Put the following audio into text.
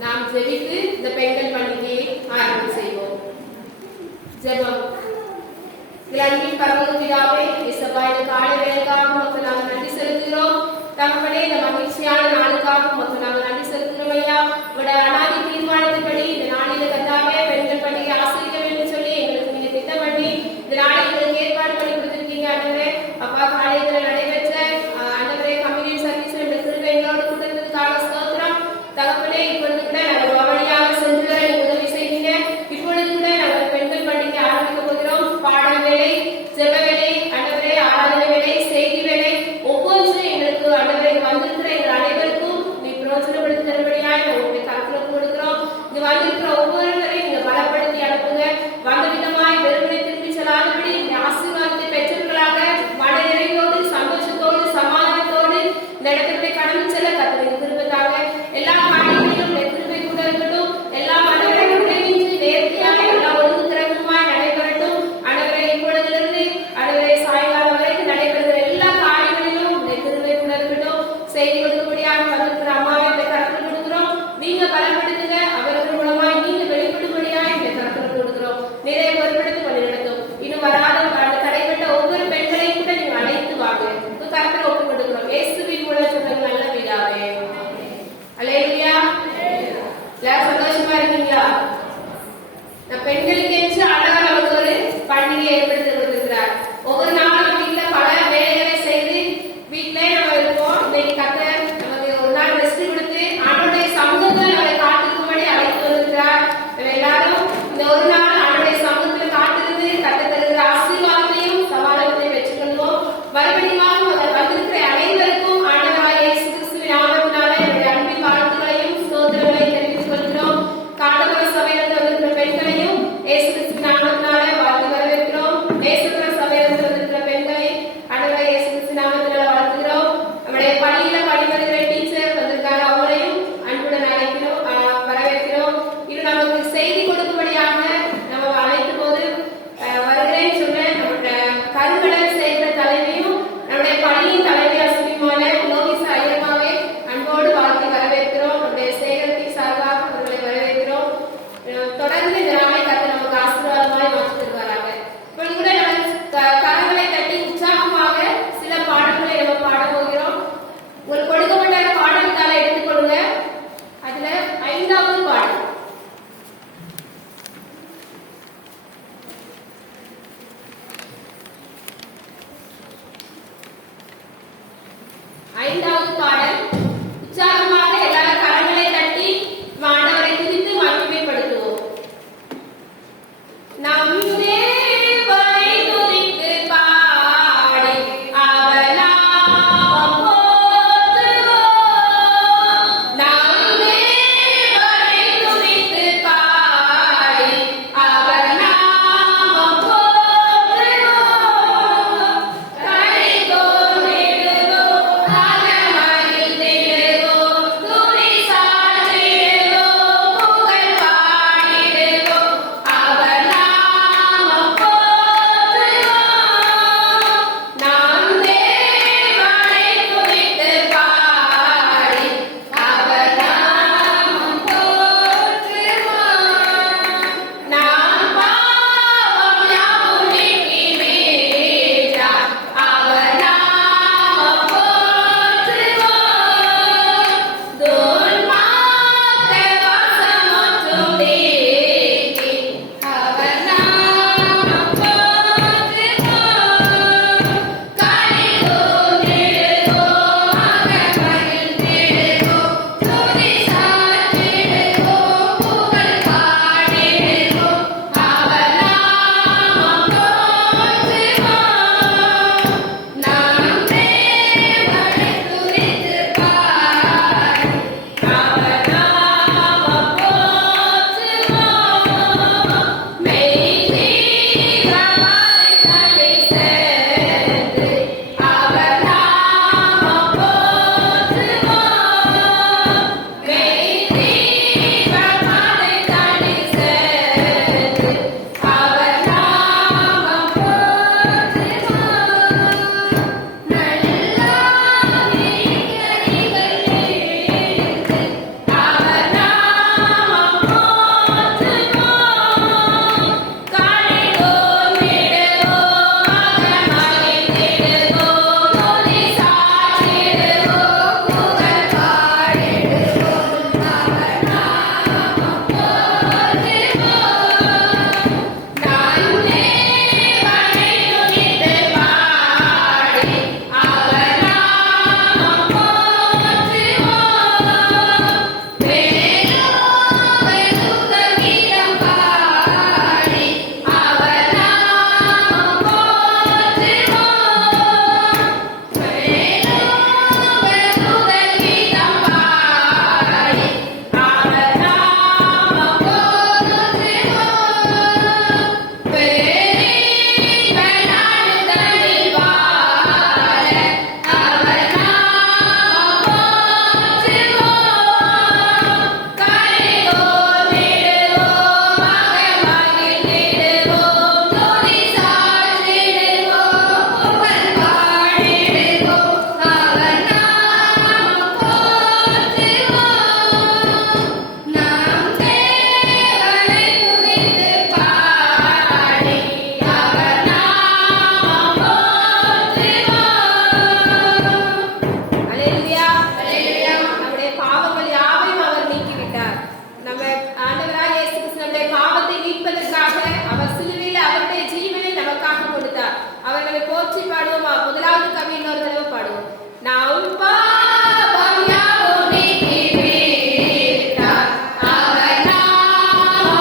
நாம் ஜெபித்து இந்த பெண்கள் பண்டிகையை ஆரம்பம் செய்வோம். ஜெபம். அன்பின் பரலோக பிதாவே, இயேசுவா, இந்த காலை வேளைக்காக உமக்கு நாங்கள் நன்றி செலுத்துகிறோம். தகப்பனே, இந்த மகிழ்ச்சியான நாளுக்காக உமக்கு நாங்கள் நன்றி செலுத்துகிறோம் ஐயா. உங்களுடைய அனாதி தீர்மானத்தின்படி இந்த நாளில் கர்த்தாவே பெண்கள் பண்டிகை ஆசிரிக்க வேண்டும் சொல்லி எங்களுக்கு நீங்க திட்டம் பண்ணி இந்த நாளை எங்களுக்கு ஏற்பாடு பண்ணி கொடுத்திருக்கீங்க. ஆண்டவரே அப்பா, காலையில் நடைபெற்ற ஆண்டவரே கம்யூனிட்டி சர்வீஸ் என்ற கிருபை எங்களோடு கொடுத்ததுக்காக ஸ்தோத்திரம். தகப்பனே, இப்பொழுது கூட நாங்கள் வழியாக சென்று வர நீங்க உதவி செய்வீங்க. இப்பொழுது கூட நாங்கள் பெண்கள் பண்டிகை ஆரம்பிக்க போகிறோம். பாடல் வேலை, ஜெப வேலை, ஆண்டவரே ஆராதனை வேலை, செய்தி வேலை, ஒவ்வொன்றும் எங்களுக்கு ஆண்டவரை வந்திருக்கிற எங்கள் அனைவருக்கும் நீ பிரயோஜனப்படுத்துகிறபடியாய் உங்களுடைய கருத்தில் கொடுக்கிறோம். இங்க வந்திருக்கிற ஒவ்வொருவரையும் நீங்க பலப்படுத்தி அனுப்புங்க. வந்த விதமாய் வெறுமனை திரும்பி செல்லாதபடி இந்த ஆசீர்வாதத்தை பெற்றவர்களாக மன நிறைவோடு சந்தோஷத்தோடு சமாதானத்தோடு இந்த இடத்திற்கு கடந்து செல்ல கர்த்தர் திரும்பதாக எல்லா காரியங்களிலும் திரும்பி கூட இருக்கட்டும். எல்லா மனவரையும் நேர்த்தியாக எல்லா ஒழுங்கு திறகுமாய் நடைபெறட்டும். அனைவரை இப்பொழுதிலிருந்து அனைவரை சாயங்காலம் வரைக்கும் நடைபெறுகிற எல்லா காரியங்களிலும் திரும்பி கூட இருக்கட்டும். செய்தி கொடுக்கும்படியாக வந்திருக்கிற அம்மாவை இந்த கருத்தில் கொடுக்கிறோம். நீங்க பலப்படுத்துங்க. அவர்கள் மூலமாய் நீங்க வெளிப்படும்படியாக இந்த கருத்தில் கொடுக்கிறோம். நிறைய பொருட்படுத்தி வழிநடத்தும். இன்னும் வராத தடைப்பட்ட ஒவ்வொரு பெண்களையும் கூட நீங்க அழைத்து வாங்க. கருத்தில் ஒப்பு கொடுக்கிறோம். இயேசுவின் மூலம் சொன்ன நல்ல பிதாவே. அல்லேலூயா. எல்லாரும் சந்தோஷமா இருக்கீங்களா?